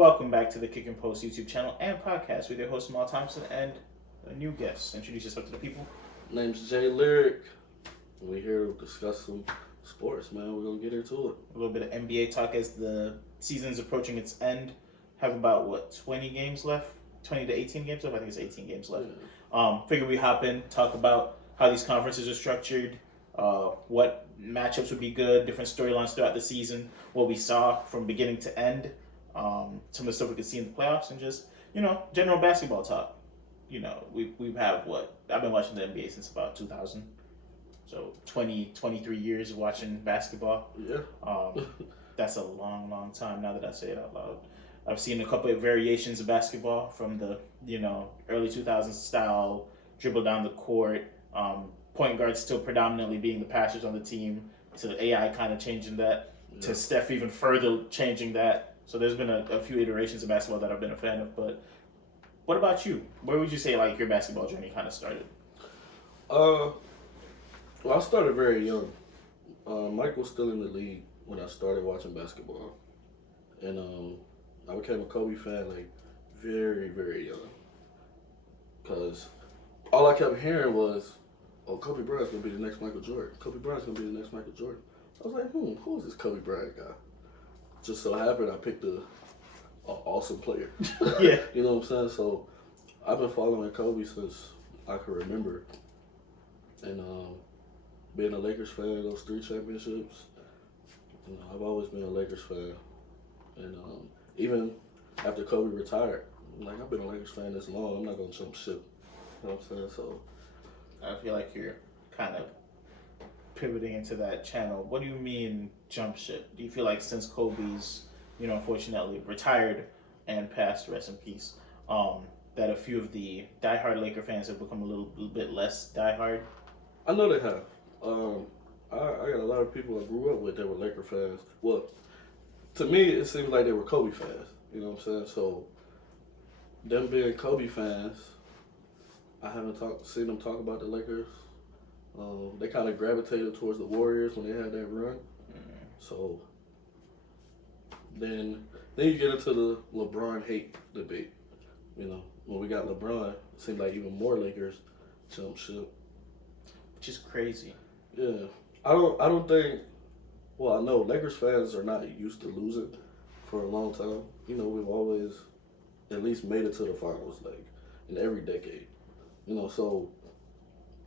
Welcome back to the Kick and Post YouTube channel and podcast with your host, Mal Thompson, and a new guest. Introduce yourself to the people. Name's Lyryk. We're here to discuss some sports, man. We're going to get into it. A little bit of NBA talk as the season's approaching its end. Have about, 20 games left? 20 to 18 games left? I think it's 18 games left. Yeah. Figure we hop in, talk about how these conferences are structured, what matchups would be good, different storylines throughout the season, what we saw from beginning to end, some of the stuff we could see in the playoffs, and just, general basketball talk. We have I've been watching the NBA since about 2000. So 23 years of watching basketball. Yeah. That's a long, long time now that I say it out loud. I've seen a couple of variations of basketball from the, early 2000s style, dribble down the court, point guards still predominantly being the passers on the team, to AI kind of changing that, to Steph even further changing that. So there's been a few iterations of basketball that I've been a fan of. But what about you? Where would you say your basketball journey kind of started? Well, I started very young. Mike was still in the league when I started watching basketball. And I became a Kobe fan very, very young. Because all I kept hearing was, Kobe Bryant's going to be the next Michael Jordan. Kobe Bryant's going to be the next Michael Jordan. I was like, who is this Kobe Bryant guy? Just so happened I picked an awesome player. Yeah. You know what I'm saying? So I've been following Kobe since I can remember. And being a Lakers fan, those 3 championships, I've always been a Lakers fan. And even after Kobe retired, I've been a Lakers fan this long, I'm not going to jump ship. You know what I'm saying? So I feel like you're kind of pivoting into that channel. What do you mean jump ship? Do you feel like since Kobe's, unfortunately retired and passed, rest in peace, that a few of the diehard Laker fans have become a little bit less diehard? I know they have. I got a lot of people I grew up with that were Laker fans. Well, to me, it seems like they were Kobe fans. You know what I'm saying? So, them being Kobe fans, I haven't seen them talk about the Lakers. They kind of gravitated towards the Warriors when they had that run. So, then you get into the LeBron hate debate. When we got LeBron, it seemed like even more Lakers jump ship. Which is crazy. Yeah. I don't think, well, I know Lakers fans are not used to losing for a long time. We've always at least made it to the finals, in every decade. So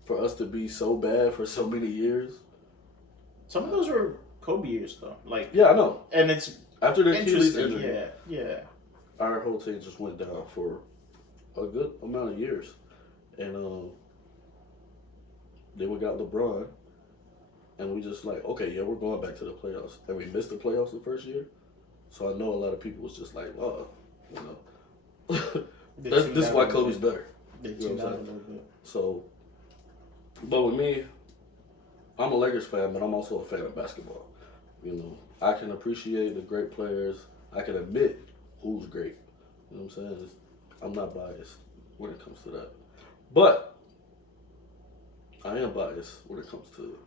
for us to be so bad for so many years. Some of those were Kobe years, though. Yeah, I know. And it's after the Achilles interesting. injury, Yeah. our whole team just went down for a good amount of years. And then we got LeBron. And we just we're going back to the playoffs. And we missed the playoffs the first year. So I know a lot of people was just this is why Kobe's better. So, but with me, I'm a Lakers fan, but I'm also a fan of basketball. I can appreciate the great players. I can admit who's great. You know what I'm saying? I'm not biased when it comes to that. But I am biased when it comes to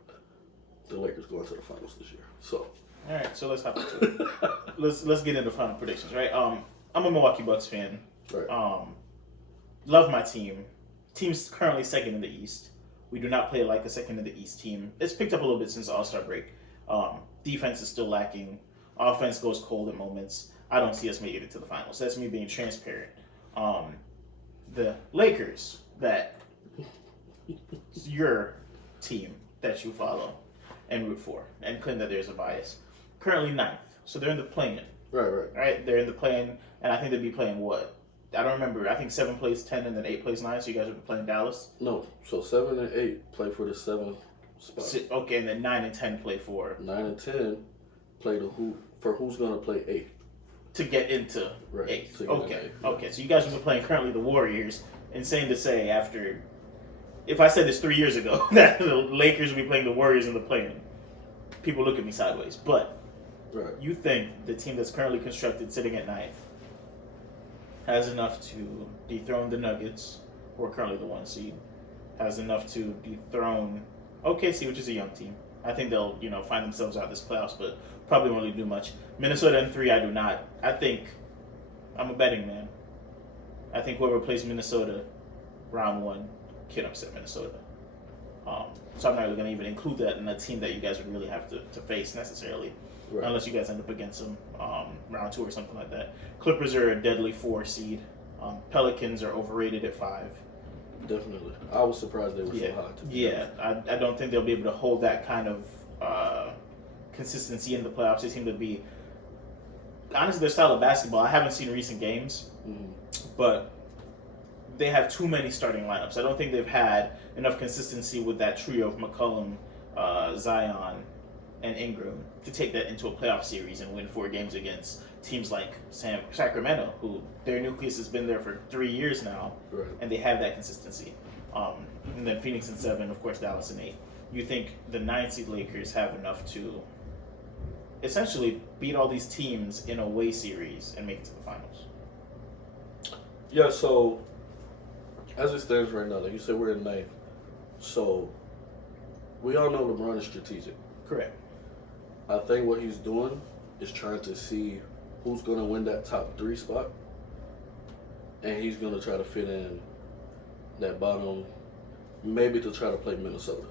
the Lakers going to the finals this year. So, all right, so let's hop into it. Let's get into final predictions, right? I'm a Milwaukee Bucks fan. Right. Love my team. Team's currently second in the East. We do not play like a second in the East team. It's picked up a little bit since the All-Star break. Defense is still lacking. Offense goes cold at moments. I don't see us making it to the finals. That's me being transparent. The Lakers, that your team that you follow and root for, and claim that there's a bias. Currently 9th, so they're in the play-in. Right. They're in the play-in, and I think they'd be playing what? I don't remember. I think 7 plays 10, and then 8 plays 9. So you guys would be playing Dallas. No, so 7 and 8 play for the 7th spot. Okay, and then 9 and 10 play for 9 and 10 play who's gonna play 8 to get into right. 8th. Okay. So you guys would be playing currently the Warriors. Insane to say after. If I said this 3 years ago that the Lakers would be playing the Warriors in the play-in, people look at me sideways. But you think the team that's currently constructed, sitting at 9th, has enough to dethrone the Nuggets, who are currently the 1 seed, has enough to dethrone OKC, which is a young team. I think they'll, find themselves out this playoffs, but probably won't really do much. Minnesota in 3, I do not. I think I'm a betting man. I think whoever plays Minnesota round 1 can upset Minnesota. So I'm not really going to even include that in a team that you guys would really have to face necessarily, unless you guys end up against them round 2 or something like that. Clippers are a deadly 4 seed. Pelicans are overrated at 5. Definitely. I was surprised they were so high. I don't think they'll be able to hold that kind of consistency in the playoffs. They seem to be, honestly, their style of basketball, I haven't seen recent games, but they have too many starting lineups. I don't think they've had enough consistency with that trio of McCollum, Zion, and Ingram to take that into a playoff series and win 4 games against teams like Sacramento, who their nucleus has been there for 3 years now, and they have that consistency. And then Phoenix in 7, of course, Dallas in 8. You think the 9 seed Lakers have enough to essentially beat all these teams in a away series and make it to the finals? Yeah, so as it stands right now, like you said, we're in 9th. So we all know LeBron is strategic. Correct. I think what he's doing is trying to see who's going to win that top 3 spot, and he's going to try to fit in that bottom, maybe to try to play Minnesota.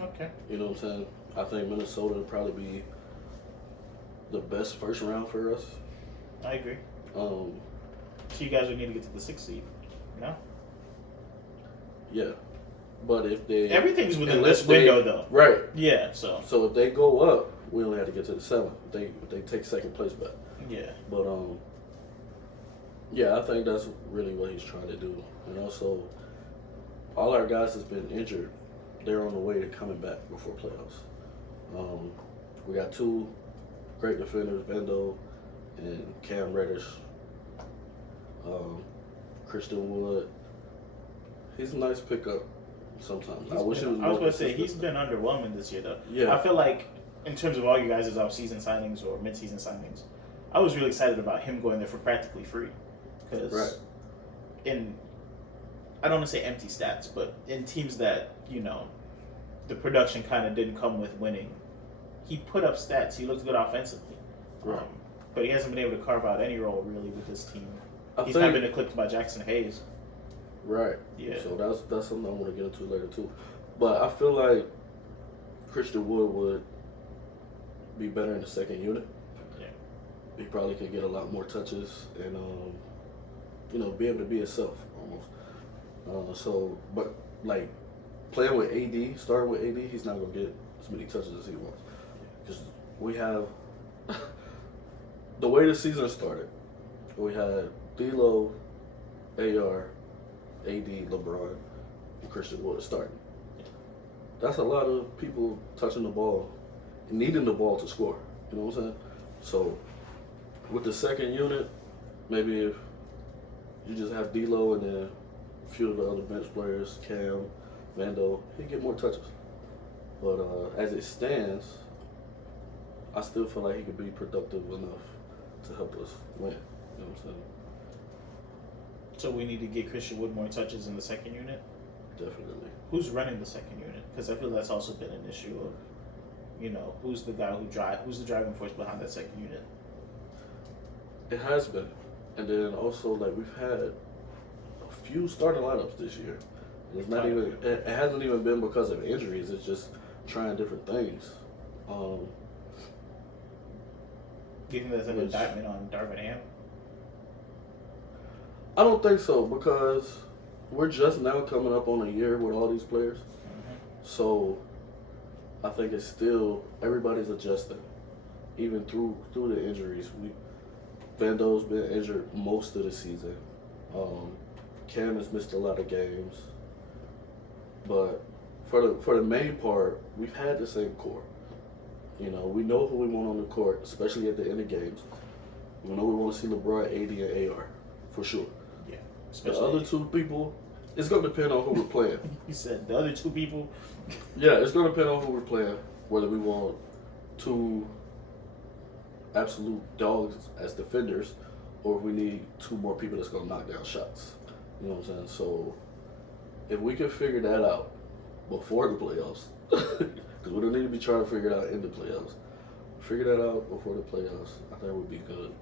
Okay. You know what I'm saying? I think Minnesota would probably be the best first round for us. I agree. So you guys would need to get to the 6th seed, no? Yeah. But if they... Everything's within this window, though. Right. Yeah, so... So if they go up, we only have to get to the 7th. If they take second place back. Yeah. But, yeah, I think that's really what he's trying to do. And also, all our guys that's been injured, they're on the way to coming back before playoffs. We got 2 great defenders, Vando and Cam Reddish. Christian Wood, he's a nice pickup sometimes. I wish it was more. I was going to say, he's been underwhelming this year, though. Yeah. I feel like, in terms of all you guys' off-season signings or mid-season signings, I was really excited about him going there for practically free. Because I don't want to say empty stats, but in teams that, the production kind of didn't come with winning, he put up stats. He looked good offensively. Right. But he hasn't been able to carve out any role, really, with this team. He's not been eclipsed by Jackson Hayes. Right. Yeah. So that's something I want to get into later, too. But I feel like Christian Wood would be better in the second unit. Yeah. He probably could get a lot more touches and, be able to be himself almost. But playing with AD, starting with AD, he's not going to get as many touches as he wants. Because we have, the way the season started, we had D'Lo, AR, AD, LeBron, and Christian Wood starting. That's a lot of people touching the ball and needing the ball to score. You know what I'm saying? So with the second unit, maybe if you just have D'Lo and then a few of the other bench players, Cam, Vando, he'd get more touches. But as it stands, I still feel like he could be productive enough to help us win. You know what I'm saying? So we need to get Christian Wood more touches in the second unit? Definitely. Who's running the second unit? Because I feel that's also been an issue of, who's the guy who's the driving force behind that second unit? It has been. And then also, we've had a few starting lineups this year. And it's not even, it hasn't even been because of injuries. It's just trying different things. Do you think that's an indictment on Darvin Ham? I don't think so, because we're just now coming up on a year with all these players. Mm-hmm. So I think it's still, everybody's adjusting, even through the injuries. Vando's been injured most of the season. Cam has missed a lot of games. But for the main part, we've had the same core. We know who we want on the court, especially at the end of games. We know we want to see LeBron, AD, and AR, for sure. Yeah. The other 2 people, it's going to depend on who we're playing. You said the other 2 people? Yeah, it's going to depend on who we're playing, whether we want 2 absolute dogs as defenders, or if we need 2 more people that's going to knock down shots. You know what I'm saying? So if we can figure that out before the playoffs, because we don't need to be trying to figure it out in the playoffs. Figure that out before the playoffs. I think it would be good.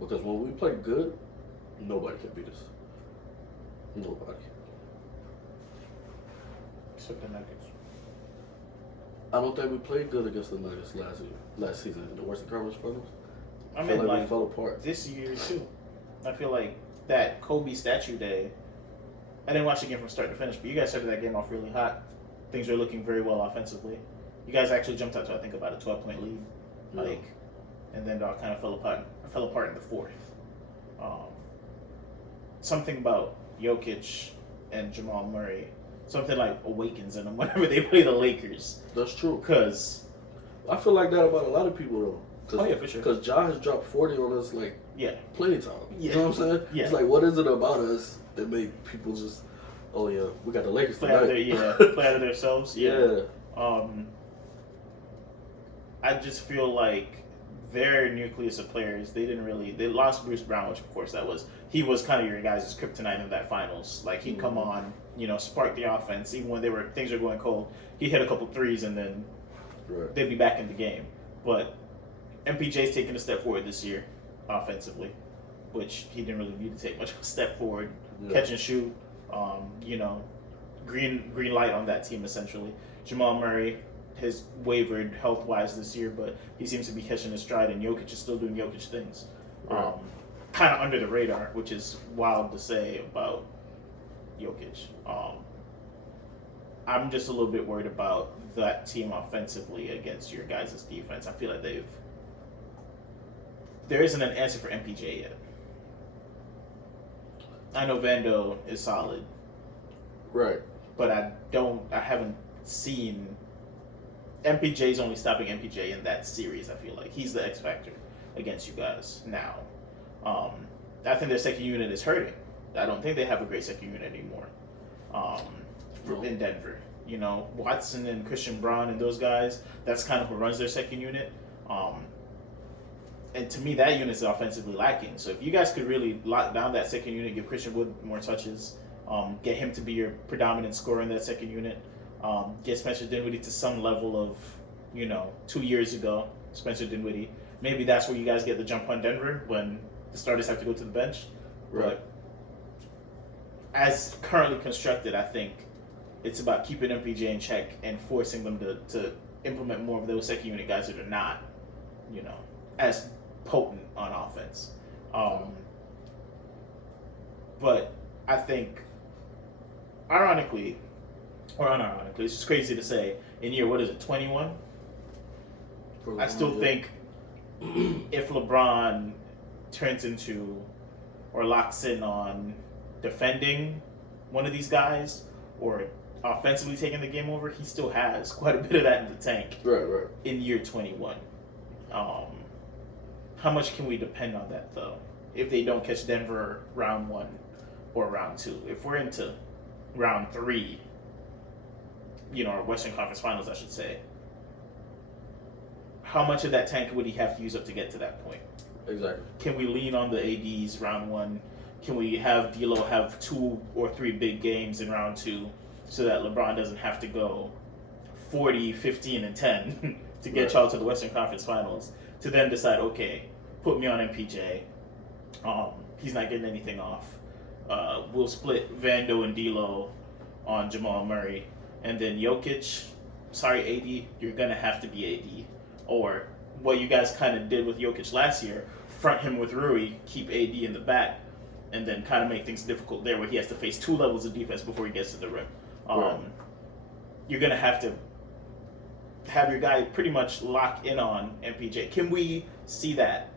Because when we play good, nobody can beat us. Nobody. Except the Nuggets. I don't think we played good against the Nuggets last season in the Western Conference Finals. I feel mean, like we fell apart. this year too. I feel like that Kobe statue day. I didn't watch the game from start to finish, but you guys started that game off really hot. Things were looking very well offensively. You guys actually jumped out to I think about a 12-point lead, and then kind of fell apart in the fourth. Something about Jokic and Jamal Murray, something like awakens in them whenever they play the Lakers. That's true. Cause I feel like that about a lot of people though. Oh yeah, for sure. Because Ja has dropped 40 on us plenty of times. Yeah. You know what I'm saying? Yeah. It's like, what is it about us that make people just, oh yeah, we got the Lakers play tonight. play out of themselves. Yeah. I just feel like their nucleus of players, they lost Bruce Brown, which of course he was kind of your guys' kryptonite in that finals. Like he'd come on, spark the offense, even when things were going cold. He'd hit a couple threes and then they'd be back in the game. But MPJ's taken a step forward this year offensively, which he didn't really need to take much of a step forward. Yeah. Catch and shoot, green light on that team essentially. Jamal Murray has wavered health wise this year, but he seems to be catching his stride, and Jokic is still doing Jokic things. Right. Kind of under the radar, which is wild to say about Jokic. I'm just a little bit worried about that team offensively against your guys' defense. I feel like there isn't an answer for MPJ yet. I know Vando is solid. Right. But I haven't seen MPJ's only stopping MPJ in that series. I feel like he's the X factor against you guys now. I think their second unit is hurting. I don't think they have a great second unit anymore. In Denver, Watson and Christian Braun and those guys. That's kind of who runs their second unit. And to me, that unit's offensively lacking. So if you guys could really lock down that second unit, give Christian Wood more touches, get him to be your predominant scorer in that second unit, get Spencer Dinwiddie to some level of, 2 years ago, Spencer Dinwiddie. Maybe that's where you guys get the jump on Denver when the starters have to go to the bench. Right. But as currently constructed, I think it's about keeping MPJ in check and forcing them to implement more of those second unit guys that are not, as potent on offense. But I think, ironically, or unironically, it's just crazy to say, in year, 21? I still think if LeBron turns into or locks in on defending one of these guys or offensively taking the game over, he still has quite a bit of that in the tank. Right. In year 21. How much can we depend on that, though, if they don't catch Denver round 1 or round 2? If we're into round 3, or Western Conference Finals, I should say, how much of that tank would he have to use up to get to that point? Exactly. Can we lean on the ADs round 1? Can we have D'Lo have 2 or 3 big games in round 2 so that LeBron doesn't have to go 40, 15, and 10 to get y'all to the Western Conference Finals, to then decide, okay, put me on MPJ. He's not getting anything off. We'll split Vando and D'Lo on Jamal Murray. And then Jokic, sorry, AD, you're going to have to be AD. Or what you guys kind of did with Jokic last year, front him with Rui, keep AD in the back, and then kind of make things difficult there where he has to face 2 levels of defense before he gets to the rim. You're going to have your guy pretty much lock in on MPJ. Can we see that?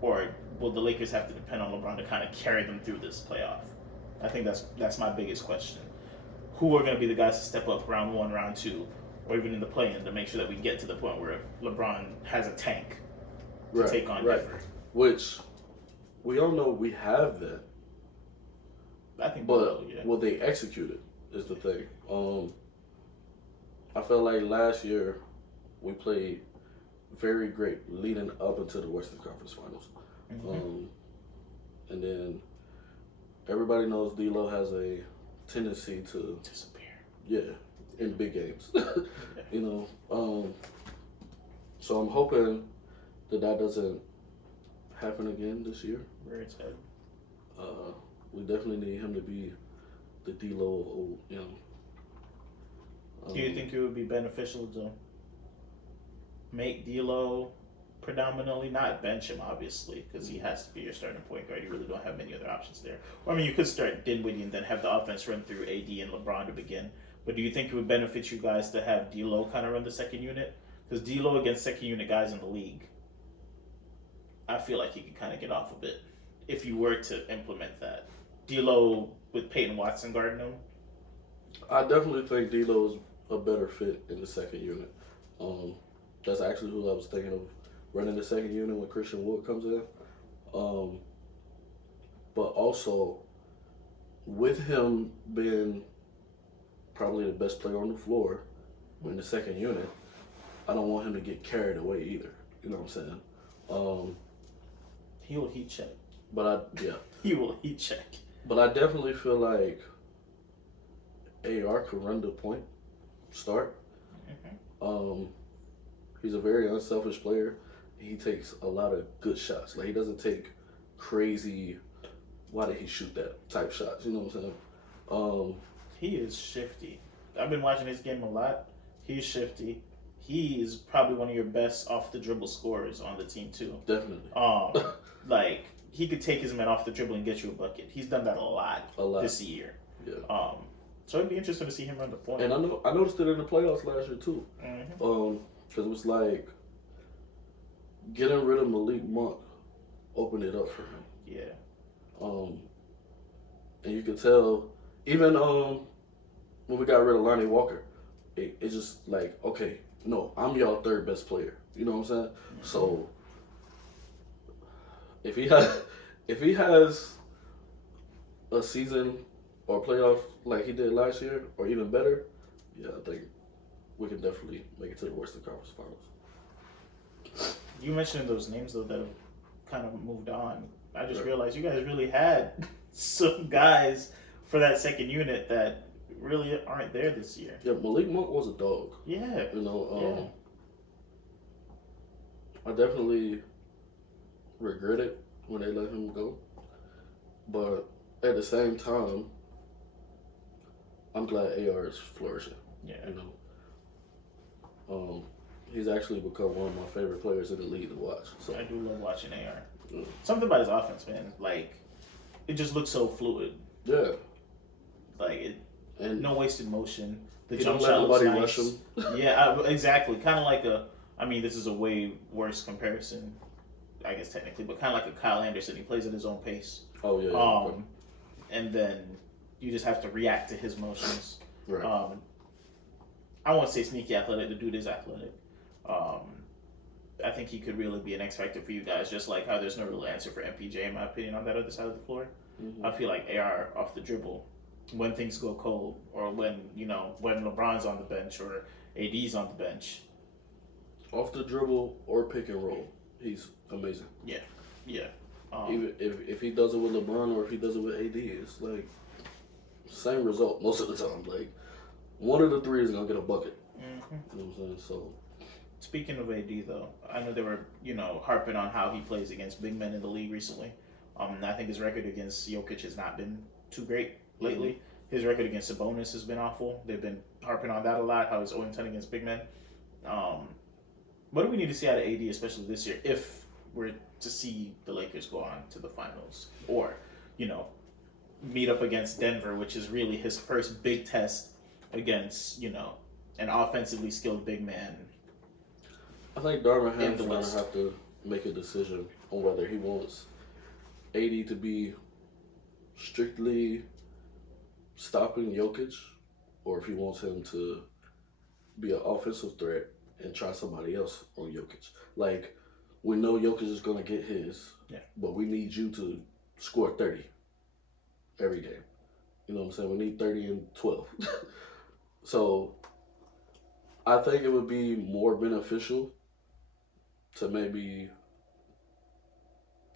Or will the Lakers have to depend on LeBron to kind of carry them through this playoff? I think that's my biggest question. Who are going to be the guys to step up round 1, round 2, or even in the play-in to make sure that we get to the point where LeBron has a tank to take on Denver? Which we all know we have that. I think, will they execute it is the thing. I felt like last year we played very great leading up into the Western Conference Finals. Mm-hmm. And then everybody knows D'Lo has a tendency to disappear. Yeah, in big games. So I'm hoping that doesn't happen again this year. Where it's headed. We definitely need him to be the D-Lo of old, Do you think it would be beneficial to make D'Lo predominantly, not bench him obviously, because he has to be your starting point guard. You really don't have many other options there. Well, I mean, you could start Dinwiddie and then have the offense run through AD and LeBron to begin. But do you think it would benefit you guys to have D'Lo kind of run the second unit? Because D'Lo against second unit guys in the league, I feel like he could kind of get off a bit if you were to implement that. D'Lo with Peyton Watson guarding him. I definitely think D'Lo's a better fit in the second unit. That's actually who I was thinking of running the second unit when Christian Wood comes in. But also, with him being probably the best player on the floor in the second unit, I don't want him to get carried away either. You know what I'm saying? He will heat check. He will heat check. But I definitely feel like AR could run the point, start. Mm-hmm. He's a very unselfish player. He takes a lot of good shots. Like, he doesn't take crazy, why did he shoot that type shots? You know what I'm saying? He is shifty. I've been watching his game a lot. He's shifty. He is probably one of your best off the dribble scorers on the team too. Definitely. Like, he could take his man off the dribble and get you a bucket. He's done that a lot this year. Yeah. So it'd be interesting to see him run the point. And I noticed it in the playoffs last year too. Mm-hmm. Because it was like getting rid of Malik Monk opened it up for him. Yeah. And you could tell even when we got rid of Lonnie Walker, it just like, okay, no, I'm y'all third best player. You know what I'm saying? Mm-hmm. So if he has a season or playoff like he did last year, or even better, yeah, I think we can definitely make it to the Western Conference Finals. You mentioned those names though that have kind of moved on. I just realized you guys really had some guys for that second unit that really aren't there this year. Yeah, Malik Monk was a dog. Yeah. You know, I definitely regret it when they let him go. But at the same time, I'm glad AR is flourishing. Yeah. You know. He's actually become one of my favorite players in the league to watch. So I do love watching AR. Yeah. Something about his offense, man. Like, it just looks so fluid. Yeah. Like, and no wasted motion. The he jump don't let shot looks nobody nice. rush him. Yeah, exactly. Kind of like this is a way worse comparison, I guess technically, but kind of like a Kyle Anderson. He plays at his own pace. Oh yeah. And then you just have to react to his motions. Right. I won't say sneaky athletic. The dude is athletic. I think he could really be an X factor for you guys, just like how there's no real answer for MPJ, in my opinion, on that other side of the floor. Mm-hmm. I feel like AR off the dribble, when things go cold, or when LeBron's on the bench or AD's on the bench. Off the dribble or pick and roll, he's amazing. Yeah. Even if he does it with LeBron or if he does it with AD, it's like same result most of the time. Like, one of the three is gonna get a bucket. Mm-hmm. You know what I'm saying? So, speaking of AD though, I know they were harping on how he plays against big men in the league recently. I think his record against Jokic has not been too great lately. Mm-hmm. His record against Sabonis has been awful. They've been harping on that a lot. How he's 0-10 against big men. What do we need to see out of AD, especially this year, if we're to see the Lakers go on to the finals, or meet up against Denver, which is really his first big test against an offensively skilled big man. I think Darvin Ham's going to have to make a decision on whether he wants AD to be strictly stopping Jokic, or if he wants him to be an offensive threat and try somebody else on Jokic. Like, we know Jokic is going to get his, but we need you to score 30 every game. You know what I'm saying? We need 30 and 12. So, I think it would be more beneficial to maybe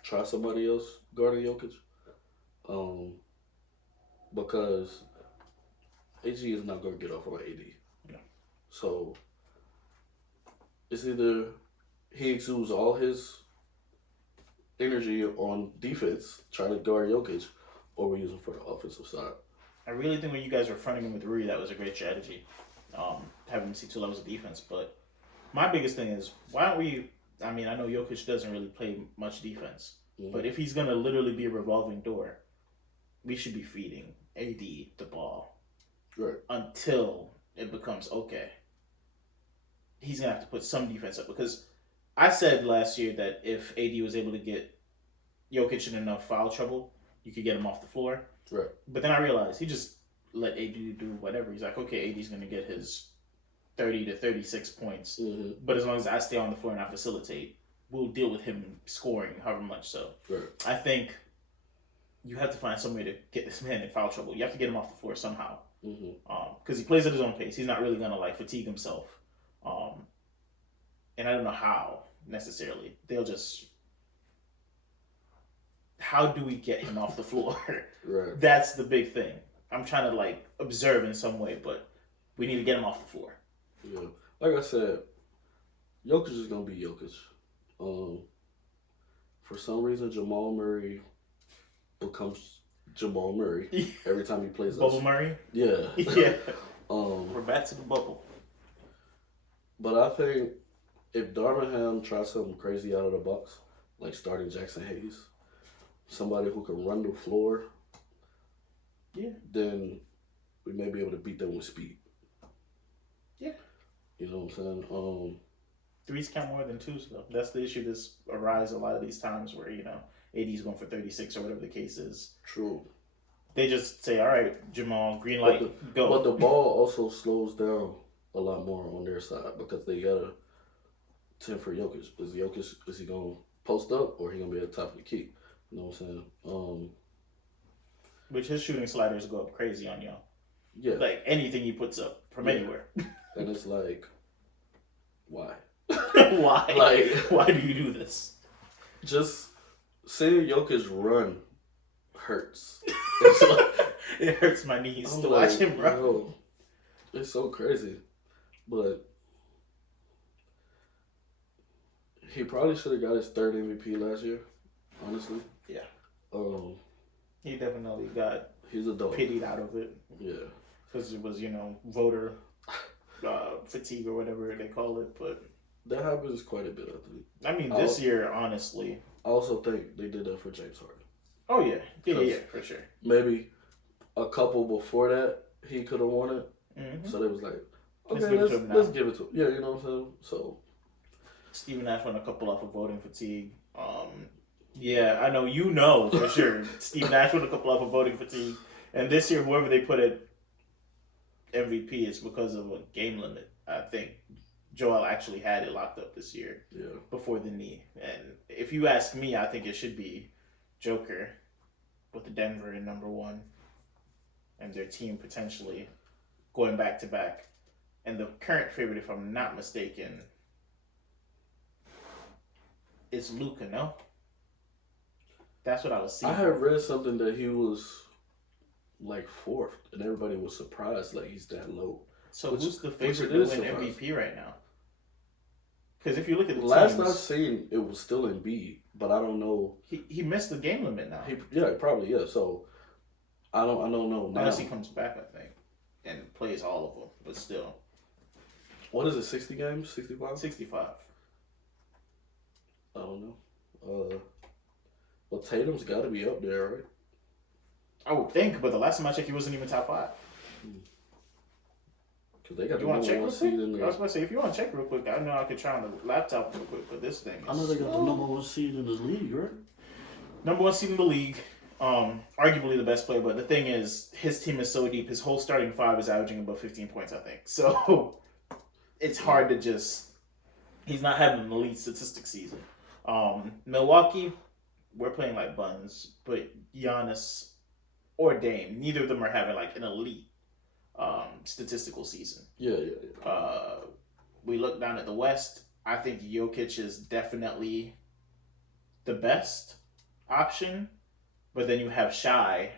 try somebody else guarding Jokic. Because AG is not going to get off on AD. Yeah. So, it's either he exudes all his energy on defense trying to guard Jokic, or we use him for the offensive side. I really think when you guys were fronting him with Rui, that was a great strategy. Having him see two levels of defense. But my biggest thing is, why don't we? I mean, I know Jokic doesn't really play much defense, but if he's gonna literally be a revolving door, we should be feeding AD the ball until it becomes okay. He's gonna have to put some defense up because I said last year that if AD was able to get Jokic in enough foul trouble, you could get him off the floor. Right. But then I realized he just let AD do whatever. He's like, okay, AD's going to get his 30 to 36 points. But as long as I stay on the floor and I facilitate, we'll deal with him scoring however much so. Right. I think you have to find some way to get this man in foul trouble. You have to get him off the floor somehow. Because he plays at his own pace. He's not really going to like fatigue himself. And I don't know how necessarily. They'll just... How do we get him off the floor? Right. That's the big thing. I'm trying to like observe in some way, but we need to get him off the floor. Yeah. Like I said, Jokic is gonna be Jokic. For some reason Jamal Murray becomes Jamal Murray every time he plays Bubble Murray? Yeah. Yeah. We're back to the bubble. But I think if Darvingham tries something crazy out of the box, like starting Jackson Hayes, somebody who can run the floor, then we may be able to beat them with speed. Yeah. You know what I'm saying? Threes count more than twos, though. That's the issue that's arises a lot of these times where, AD's going for 36 or whatever the case is. True. They just say, all right, Jamal, green light, go. But the ball also slows down a lot more on their side because they got to tend for Jokic. Is he going to post up or he going to be at the top of the key? You know what I'm saying? Which his shooting sliders go up crazy on y'all. Yeah. Like anything he puts up from anywhere. And it's like, why? Why? Like, why do you do this? Just seeing Jokic run hurts. It hurts my knees to watch him run. Yo, it's so crazy. But he probably should have got his third MVP last year, honestly. Yeah. He definitely got he's a dog. pitied out of it. Yeah. Because it was, voter fatigue or whatever they call it. But that happens quite a bit, I think. I mean, this year, honestly. I also think they did that for James Harden. Oh, yeah. Yeah, for sure. Maybe a couple before that, he could have won it. Mm-hmm. So they was like, okay, let's give it to him. Yeah, you know what I'm saying? So Stephen Nash won a couple off of voting fatigue. Yeah, I know for sure. Steve Nash won a couple off of voting fatigue. And this year, whoever they put at MVP is because of a game limit. I think Joel actually had it locked up this year before the knee. And if you ask me, I think it should be Joker with the Denver in number one and their team potentially going back to back. And the current favorite, if I'm not mistaken, is Luka, no? That's what I was seeing. I had read something that he was like fourth, and everybody was surprised like he's that low. So who's the favorite to win MVP right now? Because if you look at the last teams, I seen, it was still Embiid, but I don't know. He missed the game limit now. Probably. So I don't know now. Unless he comes back, I think, and plays all of them. But still, what is it? 60 games? 65? 65. I don't know. Well, Tatum's got to be up there, right? I would think, but the last time I checked, he wasn't even top 5. Because they got you want to check real quick? I was about to say, if you want to check real quick, I know I could try on the laptop real quick, but this thing is... I know they got the number 1 seed in the league, right? Number 1 seed in the league. Arguably the best player, but the thing is, his team is so deep. His whole starting 5 is averaging above 15 points, I think. So, it's hard to just... He's not having an elite statistic season. Milwaukee, we're playing like buns, but Giannis or Dame, neither of them are having like an elite statistical season. Yeah. We look down at the West. I think Jokic is definitely the best option, but then you have Shai,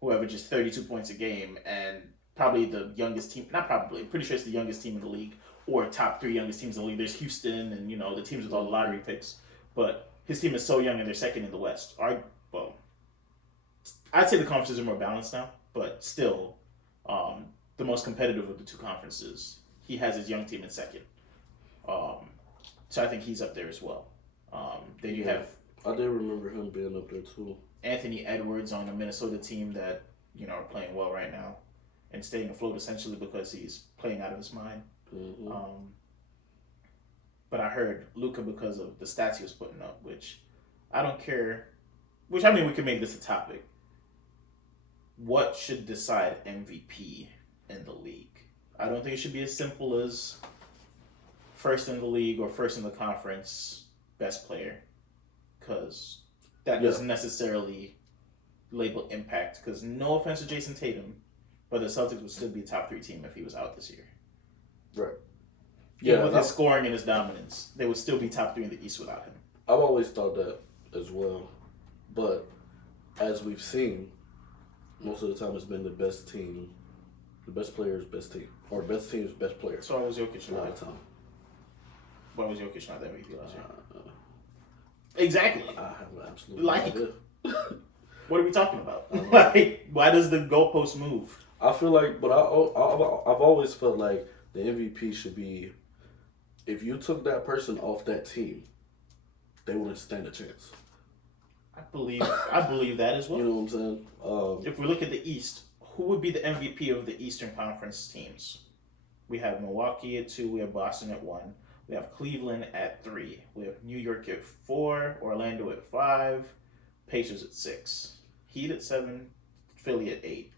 who averages 32 points a game, and probably the youngest team. Not probably. I'm pretty sure it's the youngest team in the league, or top 3 youngest teams in the league. There's Houston, and the teams with all the lottery picks. But his team is so young and they're second in the West. Well, I'd say the conferences are more balanced now, but still, the most competitive of the two conferences. He has his young team in second. So I think he's up there as well. Then you have I did remember him being up there too. Anthony Edwards on a Minnesota team that are playing well right now and staying afloat essentially because he's playing out of his mind. Mm-hmm. But I heard Luka because of the stats he was putting up, which I don't care. Which, I mean, we could make this a topic. What should decide MVP in the league? I don't think it should be as simple as first in the league or first in the conference, best player. Because that doesn't necessarily label impact. Because no offense to Jason Tatum, but the Celtics would still be a top 3 team if he was out this year. Right. Yeah, with his scoring and his dominance, they would still be top 3 in the East without him. I've always thought that as well. But as we've seen, most of the time it's been the best team, the best player's best team, or best team's best player. So why was Jokic a lot not? of time. Why was Jokic not the MVP last year? Exactly. I have absolutely no idea. What are we talking about? Like, why does the goalpost move? I feel like, but I've always felt like the MVP should be, if you took that person off that team, they wouldn't stand a chance. I believe that as well. You know what I'm saying? If we look at the East, who would be the MVP of the Eastern Conference teams? We have Milwaukee at 2, we have Boston at 1, we have Cleveland at 3, we have New York at 4, Orlando at 5, Pacers at 6, Heat at 7, Philly at 8.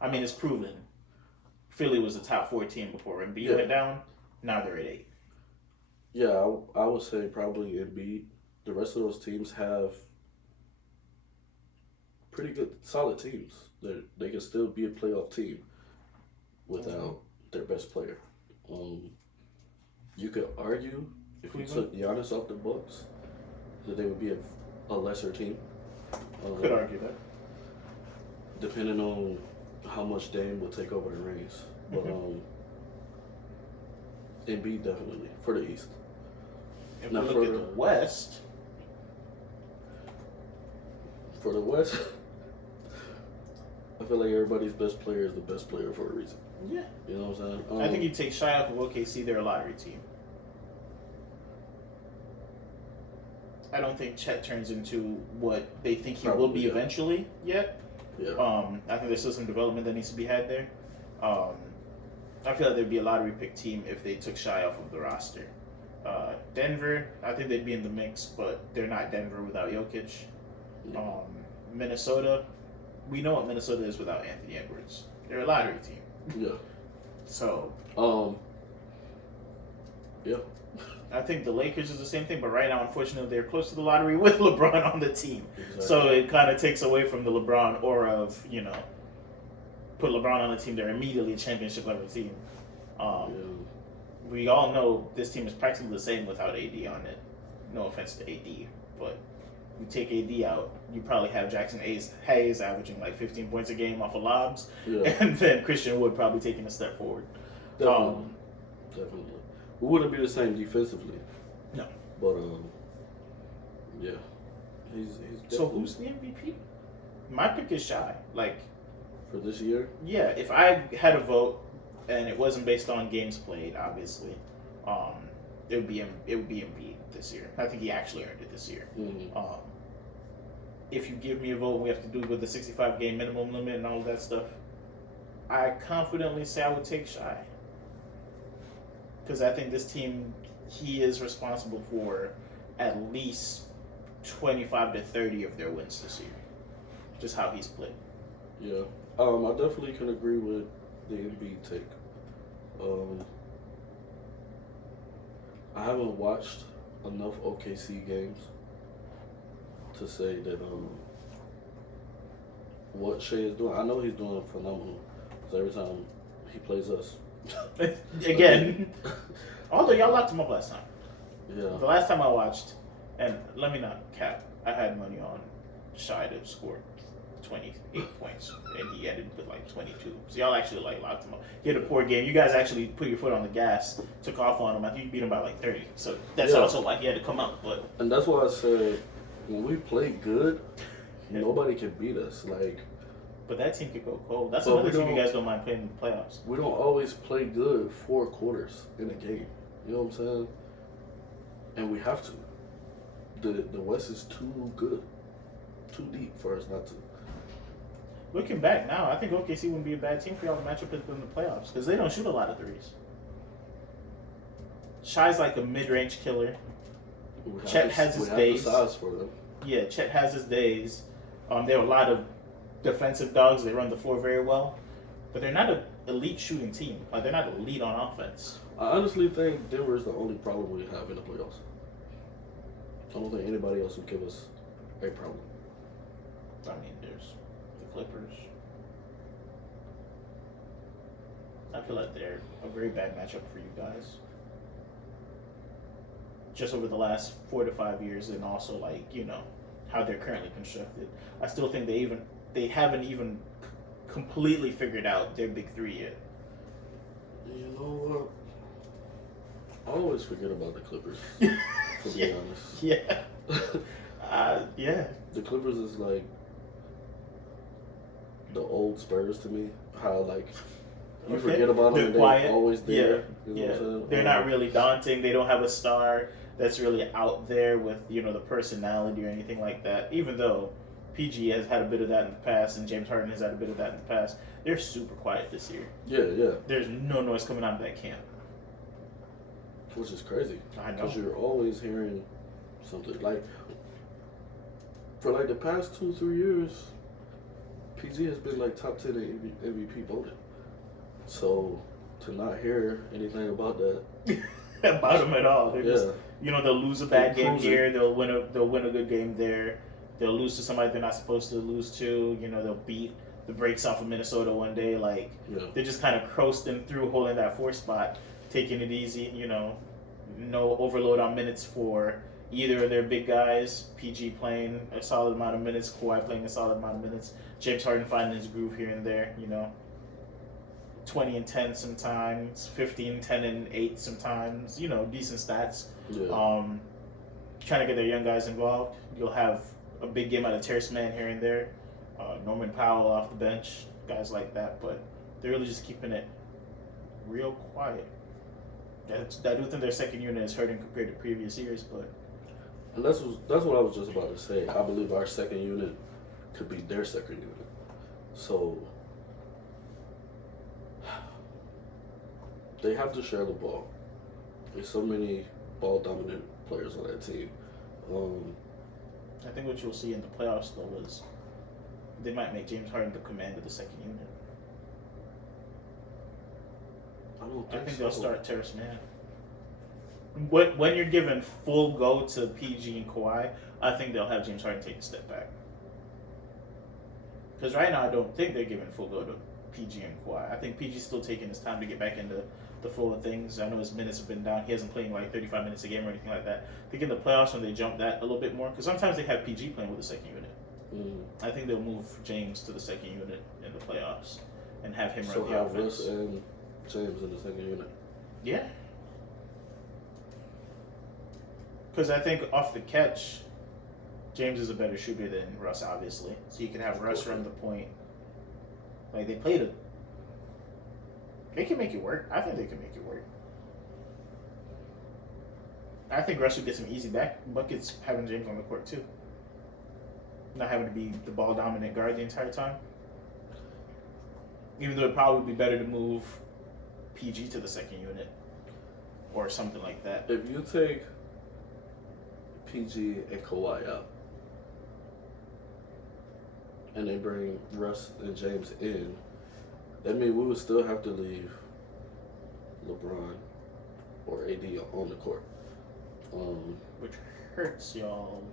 I mean, it's proven. Philly was the top 4 team before Embiid went down. Now they're at 8. Yeah, I would say probably Embiid. The rest of those teams have pretty good, solid teams. They can still be a playoff team without their best player. You could argue if you took Giannis off the Bucks that they would be a lesser team. Could argue that. Depending on how much Dame will take over the reins. But Embiid definitely for the East. If we look at the West. For the West, I feel like everybody's best player is the best player for a reason. Yeah. You know what I'm saying? I think you take Shai off of OKC, they're a lottery team. I don't think Chet turns into what they think he will be eventually yet. Yeah. I think there's still some development that needs to be had there. I feel like there'd be a lottery pick team if they took Shai off of the roster. Denver, I think they'd be in the mix, but they're not Denver without Jokic. Yeah. Minnesota, we know what Minnesota is without Anthony Edwards. They're a lottery team. Yeah. So. Yeah. I think the Lakers is the same thing, but right now, unfortunately, they're close to the lottery with LeBron on the team. Exactly. So it kind of takes away from the LeBron aura of, put LeBron on the team, they're immediately a championship level team. We all know this team is practically the same without AD on it. No offense to AD, but you take AD out, you probably have Jackson Hayes averaging like 15 points a game off of lobs, and then Christian Wood probably taking a step forward. Definitely. We wouldn't be the same defensively. No. But yeah, he's so who's the MVP? My pick is Shai. Like for this year. Yeah, if I had a vote, and it wasn't based on games played, obviously, it would be Embiid this year. I think he actually earned it this year. Mm-hmm. If you give me a vote, we have to do with the 65 game minimum limit and all of that stuff. I confidently say I would take Shai. Because I think this team, he is responsible for at least 25 to 30 of their wins this year. Just how he's played. Yeah. I definitely can agree with the Embiid take. I haven't watched enough OKC games to say that what Shai is doing. I know he's doing phenomenal because every time he plays us. Again, although y'all locked him up last time. Yeah. The last time I watched, and let me not cap, I had money on Shai to score 28 points, and he ended with like 22. So y'all actually like locked him up. He had a poor game. You guys actually put your foot on the gas, took off on him. I think you beat him by like 30. So that's also why he had to come out. But and that's why I said when we play good, nobody can beat us. Like, but that team could go cold. That's another team you guys don't mind playing in the playoffs. We don't always play good 4 quarters in a game. You know what I'm saying? And we have to. The West is too good, too deep for us not to. Looking back now, I think OKC wouldn't be a bad team for y'all to match up with in the playoffs because they don't shoot a lot of threes. Shy's like a mid-range killer. Chet has his days. The size for them. Yeah, Chet has his days. There are a lot of defensive dogs. They run the floor very well, but they're not an elite shooting team. Like they're not elite on offense. I honestly think Denver is the only problem we have in the playoffs. I don't think anybody else would give us a problem. I mean, there's the Clippers. I feel like they're a very bad matchup for you guys. Just over the last 4 to 5 years, and also like how they're currently constructed. I still think they haven't even completely figured out their big three yet. You know what? I always forget about the Clippers. To be honest. Yeah. Yeah. The Clippers is like the old Spurs to me. How like you forget about them and they're always there. Yeah. You know what I'm saying? They're not really daunting. They don't have a star that's really out there with the personality or anything like that. Even though PG has had a bit of that in the past and James Harden has had a bit of that in the past, they're super quiet this year. Yeah. There's no noise coming out of that camp. Which is crazy. I know. Because you're always hearing something. Like, for like the past 2-3 years, PG has been like top 10 in MVP voting. So, to not hear anything about that. About them at all. They're just, they'll lose a bad game here. They'll win a good game there. They'll lose to somebody they're not supposed to lose to. They'll beat the brakes off of Minnesota one day. Like, they're just kind of coasting through, holding that 4 spot, taking it easy, no overload on minutes for either of their big guys. PG playing a solid amount of minutes, Kawhi playing a solid amount of minutes, James Harden finding his groove here and there, 20 and 10 sometimes, 15, 10 and 8 sometimes, decent stats. Yeah. Trying to get their young guys involved. You'll have a big game out of Terrence Mann here and there, Norman Powell off the bench, guys like that, but they're really just keeping it real quiet. I do think their second unit is hurting compared to previous years, but and that's what I was just about to say. I believe our second unit could be their second unit. So they have to share the ball. There's so many ball dominant players on that team. I think what you'll see in the playoffs though is they might make James Harden the command of the second unit. I think they'll start Terrence Mann. When you're given full go to PG and Kawhi, I think they'll have James Harden take a step back. Because right now, I don't think they're giving full go to PG and Kawhi. I think PG's still taking his time to get back into the flow of things. I know his minutes have been down. He hasn't played like 35 minutes a game or anything like that. I think in the playoffs when they jump that a little bit more, because sometimes they have PG playing with the second unit. I think they'll move James to the second unit in the playoffs and have him run the offense. Russ and James in the second unit. Yeah. Because I think off the catch, James is a better shooter than Russ, obviously. So you can have Russ run the point. Like, they played it. They can make it work. I think they can make it work. I think Russ would get some easy back buckets having James on the court, too. Not having to be the ball dominant guard the entire time. Even though it probably would be better to move PG to the second unit or something like that. If you take PG and Kawhi out and they bring Russ and James in, that means we would still have to leave LeBron or AD on the court. Which hurts y'all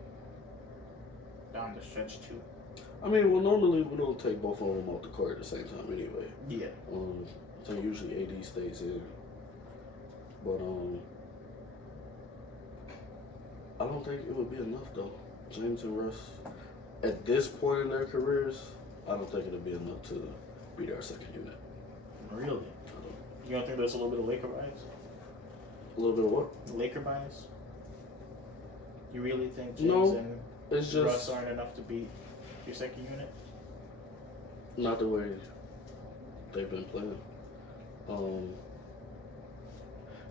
down the stretch too. I mean, well, normally we don't take both of them off the court at the same time anyway. Yeah. So usually AD stays in. But I don't think it would be enough though. James and Russ. at this point in their careers, I don't think it'll be enough to beat our second unit. Really? You don't think there's a little bit of Laker bias? A little bit of what? Laker bias? You really think James No, and it's just Russ aren't enough to beat your second unit? not the way they've been playing.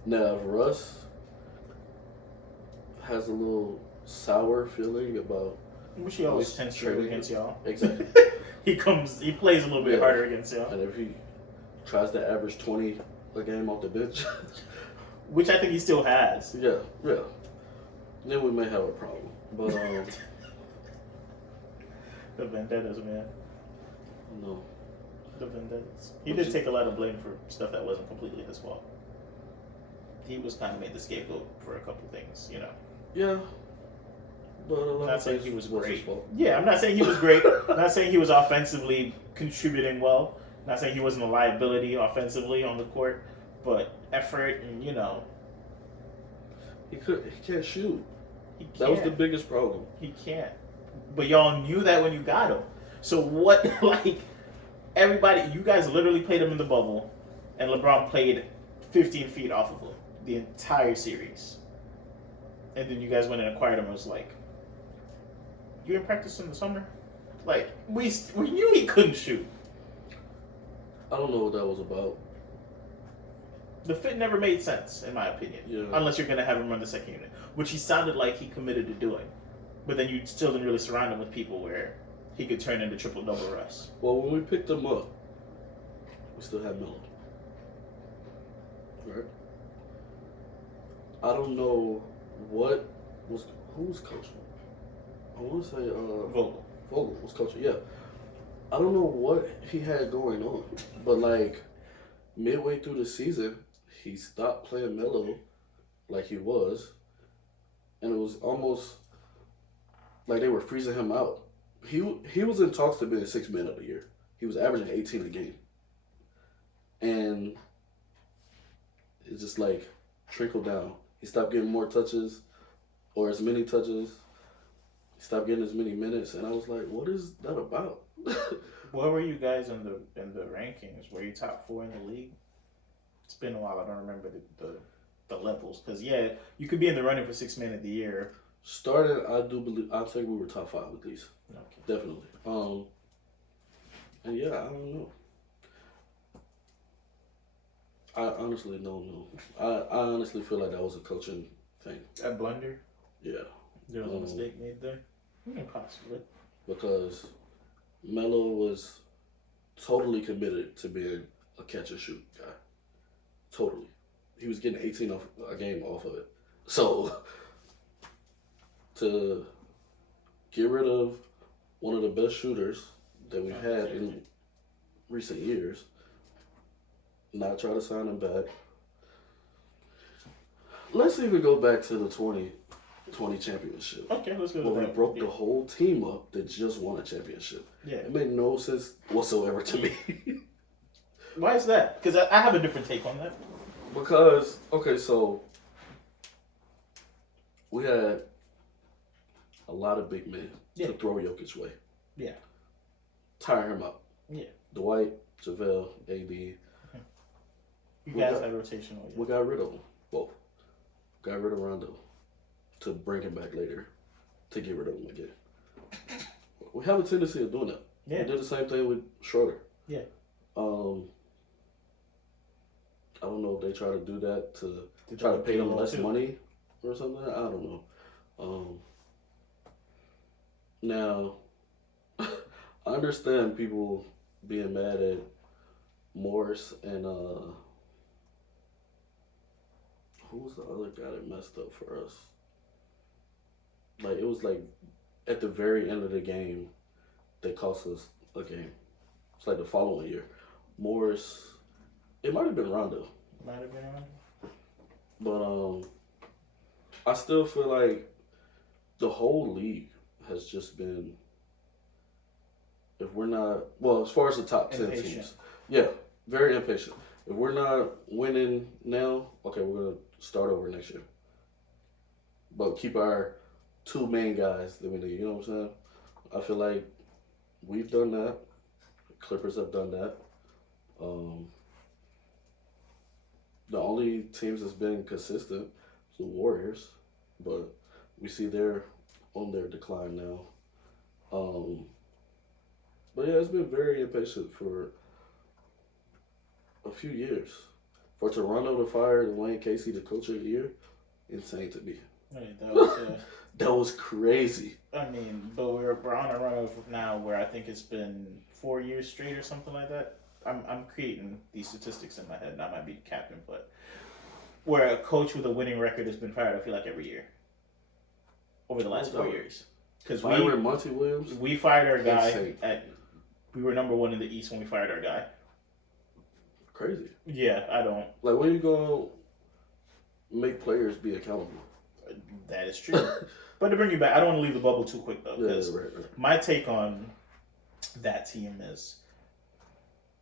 Now, if Russ has a little sour feeling about, Which he always tends to do against y'all. Exactly. He plays a little bit harder against y'all. And if he tries to average 20 a game off the bench, which I think he still has. yeah, then we may have a problem. But the vendettas, man. No. The vendettas. He did take a lot of blame for stuff that wasn't completely his fault. He was kind of made the scapegoat for a couple things, you know. Yeah. But I'm not saying he was great. His fault. Yeah, I'm not saying he was great. I'm not saying he was offensively contributing well. I'm not saying he wasn't a liability offensively on the court, but effort and, you know. He can't shoot. He can't. That was the biggest problem. He can't. But y'all knew that when you got him. So what, like, everybody, you guys literally played him in the bubble, and LeBron played 15 feet off of him the entire series. And then you guys went and acquired him and was like, you didn't practice in the summer? Like, we knew he couldn't shoot. I don't know what that was about. The fit never made sense, in my opinion. Yeah. Unless you're going to have him run the second unit, which he sounded like he committed to doing. But then you still didn't really surround him with people where he could turn into triple-double Russ. Well, when we picked him up, we still had Melo. Right? I don't know who was coaching. I want to say Vogel was coaching. Yeah, I don't know what he had going on, but like midway through the season, he stopped playing Melo like he was, and it was almost like they were freezing him out. He was in talks to be the sixth man of the year. He was averaging 18 a game, and it just like trickled down. He stopped getting more touches, or as many touches. He stopped getting as many minutes, and I was like, "What is that about?" Where were you guys in the rankings? Were you top 4 in the league? It's been a while. I don't remember the levels because you could be in the running for sixth man of the year. Started, I think we were top 5 at least. Okay. Definitely. And yeah, I don't know. I honestly don't know. I honestly feel like that was a coaching thing. A blunder? Yeah. There was a mistake made there? Possibly. Because Melo was totally committed to being a catch and shoot guy. Totally. He was getting 18 a game off of it. So to get rid of one of the best shooters that we've had in recent years, not try to sign him back. Let's even go back to the 2020 championship. Okay, let's go to that. that. We broke the whole team up that just won a championship. Yeah. It made no sense whatsoever to me. Why is that? Because I have a different take on that. Because, okay, so we had a lot of big men to throw Jokic way. Yeah. Tire him out. Yeah. Dwight, JaVale, AD. You guys had rotational. We got rid of them, both. Got rid of Rondo to bring him back later to get rid of him again. We have a tendency of doing that. Yeah. We did the same thing with Schroeder. Yeah. I don't know if they try to do that to try to pay them less money or something. I don't know. Now, I understand people being mad at Morris and who was the other guy that messed up for us? Like, it was like at the very end of the game, they cost us a game. It's like the following year. Morris, it might have been Rondo. Might have been But Rondo. I still feel like the whole league has just been, if we're not, well, as far as the top 10 teams. Yeah, very impatient. If we're not winning now, okay, we're going to start over next year. But keep our 2 main guys that we need, you know what I'm saying? I feel like we've done that. Clippers have done that. Um, the only teams that's been consistent is the Warriors, but we see they're on their decline now. Um, but yeah, it's been very impatient for a few years. For Toronto to fire Dwayne Casey, the coach of the year, insane to me. Right, that was. That was crazy. I mean, but we're on a run of now where I think it's been 4 years straight or something like that. I'm creating these statistics in my head, and I might be capping, but where a coach with a winning record has been fired, I feel like every year over the last 4 years. Because Monty Williams. We fired our guy insane. we were number one in the East when we fired our guy. Crazy. Yeah, I don't. Like, when you gonna make players be accountable? That is true. But to bring you back, I don't want to leave the bubble too quick though, because right. my take on that team is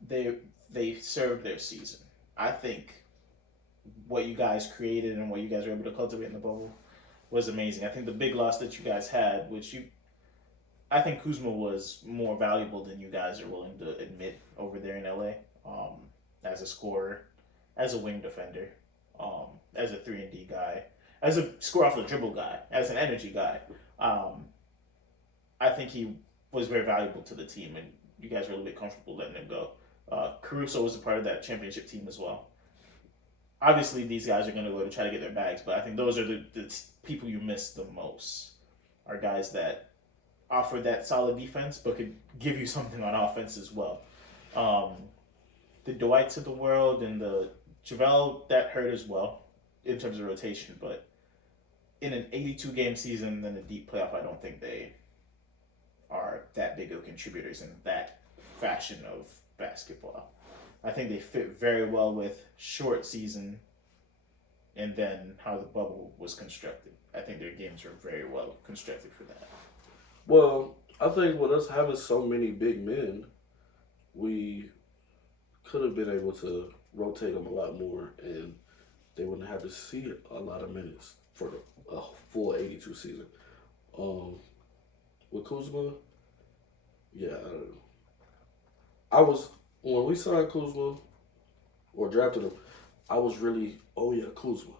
they served their season. I think what you guys created and what you guys were able to cultivate in the bubble was amazing. I think the big loss that you guys had, I think Kuzma was more valuable than you guys are willing to admit over there in LA. As a scorer, as a wing defender, as a 3-and-D guy, as a score off the dribble guy, as an energy guy. I think he was very valuable to the team, and you guys were a little bit comfortable letting him go. Caruso was a part of that championship team as well. Obviously, these guys are going to go to try to get their bags, but I think those are the people you miss the most, are guys that offer that solid defense but could give you something on offense as well. The Dwights of the world and the JaVale, that hurt as well in terms of rotation, but in an 82-game season and a deep playoff, I don't think they are that big of contributors in that fashion of basketball. I think they fit very well with short season and then how the bubble was constructed. I think their games were very well constructed for that. Well, I think with us having so many big men, we could have been able to rotate them a lot more, and they wouldn't have to see a lot of minutes for a full 82 season. With Kuzma, yeah, when we signed Kuzma or drafted him, I was really, Kuzma,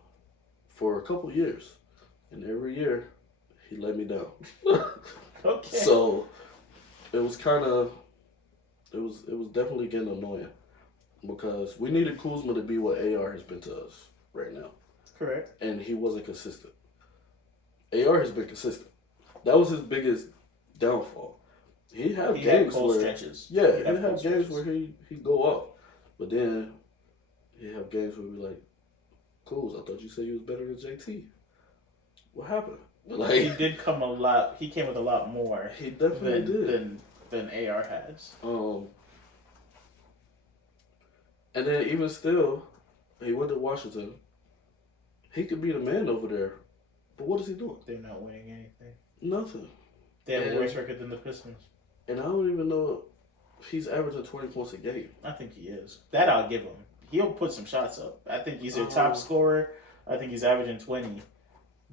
for a couple years, and every year he let me down. Okay. So it was definitely getting annoying, because we needed Kuzma to be what AR has been to us right now. Correct. And he wasn't consistent. AR has been consistent. That was his biggest downfall. He had games cold where stretches. Yeah, he had games where he go off, but then he have games where we like, Kuz, I thought you said you was better than JT. What happened? Like, he did come a lot. He came with a lot more. He definitely did than AR has. And then even still, he went to Washington. He could be the man over there, but what is he doing? They're not winning anything. Nothing. They have a worse record than the Pistons. And I don't even know if he's averaging 20 points a game. I think he is. That I'll give him. He'll put some shots up. I think he's their top scorer. I think he's averaging 20,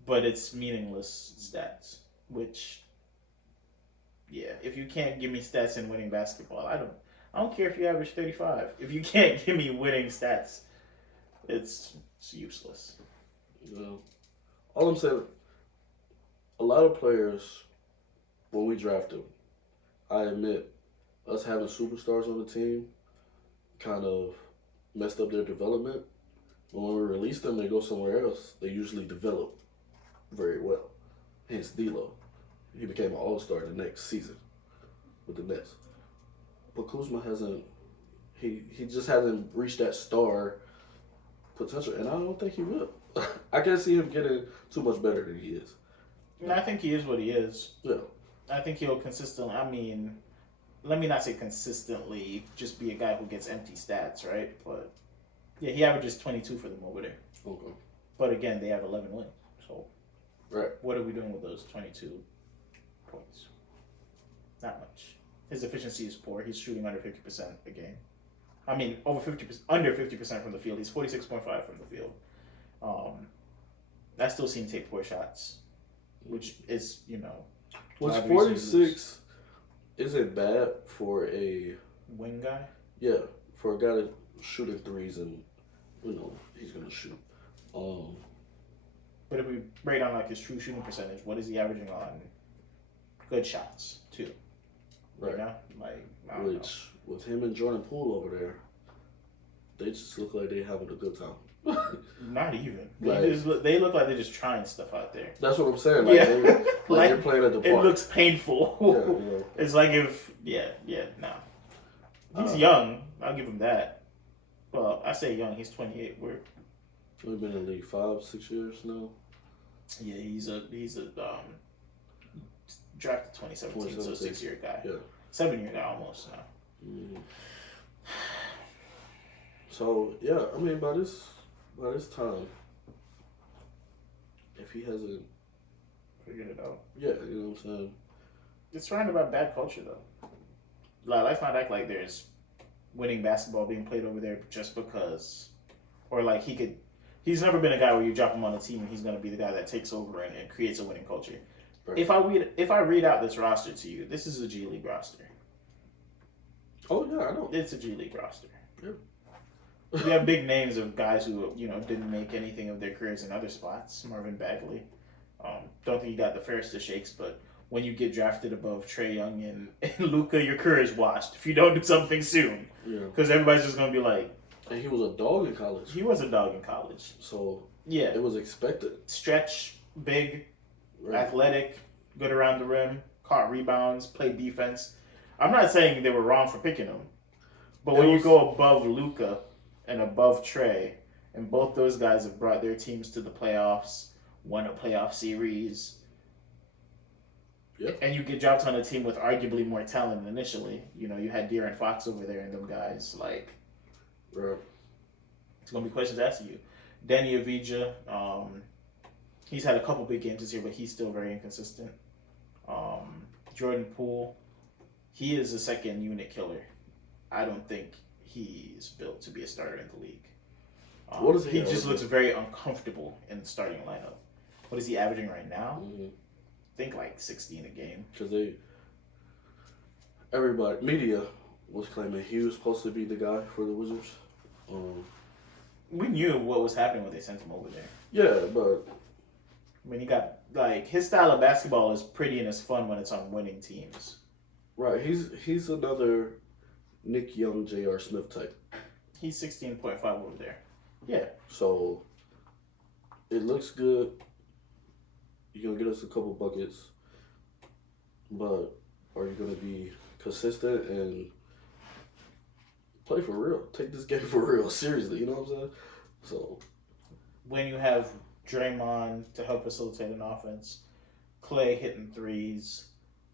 but it's meaningless stats. Which, yeah, if you can't give me stats in winning basketball, I don't care if you average 35. If you can't give me winning stats, it's useless. All I'm saying, a lot of players, when we draft them, I admit, us having superstars on the team kind of messed up their development. But when we release them, they go somewhere else. They usually develop very well. Hence D'Lo. He became an all-star the next season with the Nets. But Kuzma hasn't. He just hasn't reached that star potential, and I don't think he will. I can't see him getting too much better than he is. And I think he is what he is. Yeah. I think he'll consistently. I mean, let me not say consistently, just be a guy who gets empty stats, right? But yeah, he averages 22 for them over there. Okay. But again, they have 11 wins. So, right. What are we doing with those 22 points? Not much. His efficiency is poor. He's shooting under 50% a game. I mean, under 50% from the field. He's 46.5 from the field. I still see him take poor shots, which is, Which 46 is it bad for a Wing guy. for a guy to shooting threes and he's gonna shoot. But if we break down like his true shooting percentage, what is he averaging on good shots too? Right now, like I don't know. With him and Jordan Poole over there, they just look like they having a good time. Not even. Like, They look like they're just trying stuff out there. That's what I'm saying. Like, Yeah. they're playing at the park. It looks painful. Yeah. It's like if no. He's young. I'll give him that. Well, I say young. He's 28. We've been in the league 5-6 years now. Yeah, he's a drafted 2017, so 6-year guy. Yeah. 7-year guy almost now. Mm. So yeah, I mean by this time, if he hasn't Figured it out. yeah, you know what I'm saying. It's surrounded by bad culture though. Like, let's not act like there's winning basketball being played over there just because, or like he's never been a guy where you drop him on a team and he's going to be the guy that takes over and creates a winning culture. Right. If I read out this roster to you, this is a G League roster. Oh yeah, I know. It's a G League roster. Yeah. You have big names of guys who didn't make anything of their careers in other spots. Marvin Bagley. Don't think he got the fairest of shakes, but when you get drafted above Trae Young and Luka, your career is washed if you don't do something soon. Yeah. Because everybody's just going to be like... And he was a dog in college. He was a dog in college. So, yeah, it was expected. Stretch, big, right. Athletic, good around the rim, caught rebounds, played defense. I'm not saying they were wrong for picking him. But when you go above Luka and above Trae, and both those guys have brought their teams to the playoffs, won a playoff series... Yep. And you get dropped on a team with arguably more talent initially. You had De'Aaron Fox over there and them guys. Like, right. It's going to be questions asked of you. Danny Avdija, he's had a couple big games this year, but he's still very inconsistent. Jordan Poole, he is a second unit killer. I don't think he's built to be a starter in the league. What is he just looks very uncomfortable in the starting lineup. What is he averaging right now? Mm-hmm. I think like 16 a game. Because everybody, media was claiming he was supposed to be the guy for the Wizards. We knew what was happening when they sent him over there. Yeah, but I mean, he got his style of basketball is pretty and it's fun when it's on winning teams. Right, he's another Nick Young, J.R. Smith type. He's 16.5 over there. Yeah. So it looks good. You're going to get us a couple buckets, but are you going to be consistent and play for real? Take this game for real, seriously, you know what I'm saying? So, when you have Draymond to help facilitate an offense, Clay hitting threes,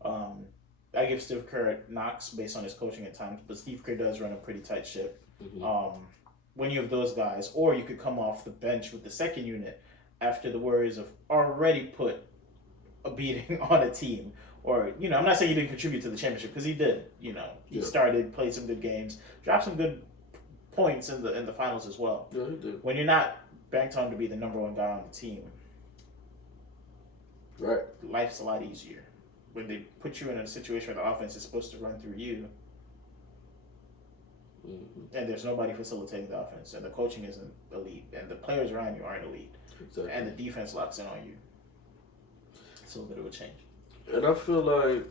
I give Steve Kerr knocks based on his coaching at times, but Steve Kerr does run a pretty tight ship. Mm-hmm. When you have those guys, or you could come off the bench with the second unit after the Warriors have already put a beating on a team. Or, I'm not saying he didn't contribute to the championship, because he did. He started, played some good games, dropped some good points in the finals as well. Yeah, he did. When you're not banked on to be the number one guy on the team, right, life's a lot easier. When they put you in a situation where the offense is supposed to run through you, mm-hmm. and there's nobody facilitating the offense, and the coaching isn't elite, and the players around you aren't elite. Exactly. And the defense locks in on you. It's a little bit of a change. And I feel like,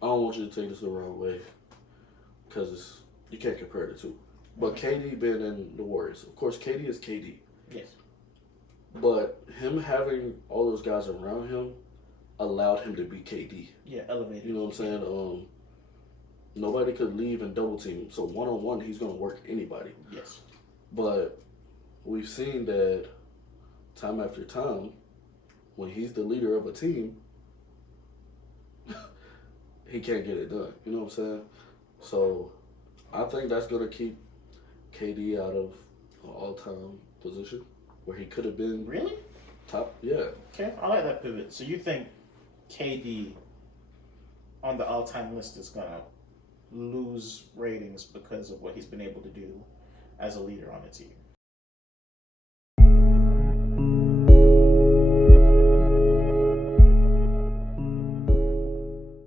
I don't want you to take this the wrong way, because you can't compare the two. But KD been in the Warriors. Of course, KD is KD. Yes. But him having all those guys around him allowed him to be KD. Yeah, elevated. You know what I'm saying? Nobody could leave and double team. So one-on-one, he's going to work anybody. Yes. But we've seen that time after time, when he's the leader of a team, he can't get it done. You know what I'm saying? So I think that's going to keep KD out of an all-time position where he could have been. Really? Top, yeah. Okay, I like that pivot. So you think KD on the all-time list is going to lose ratings because of what he's been able to do as a leader on the team?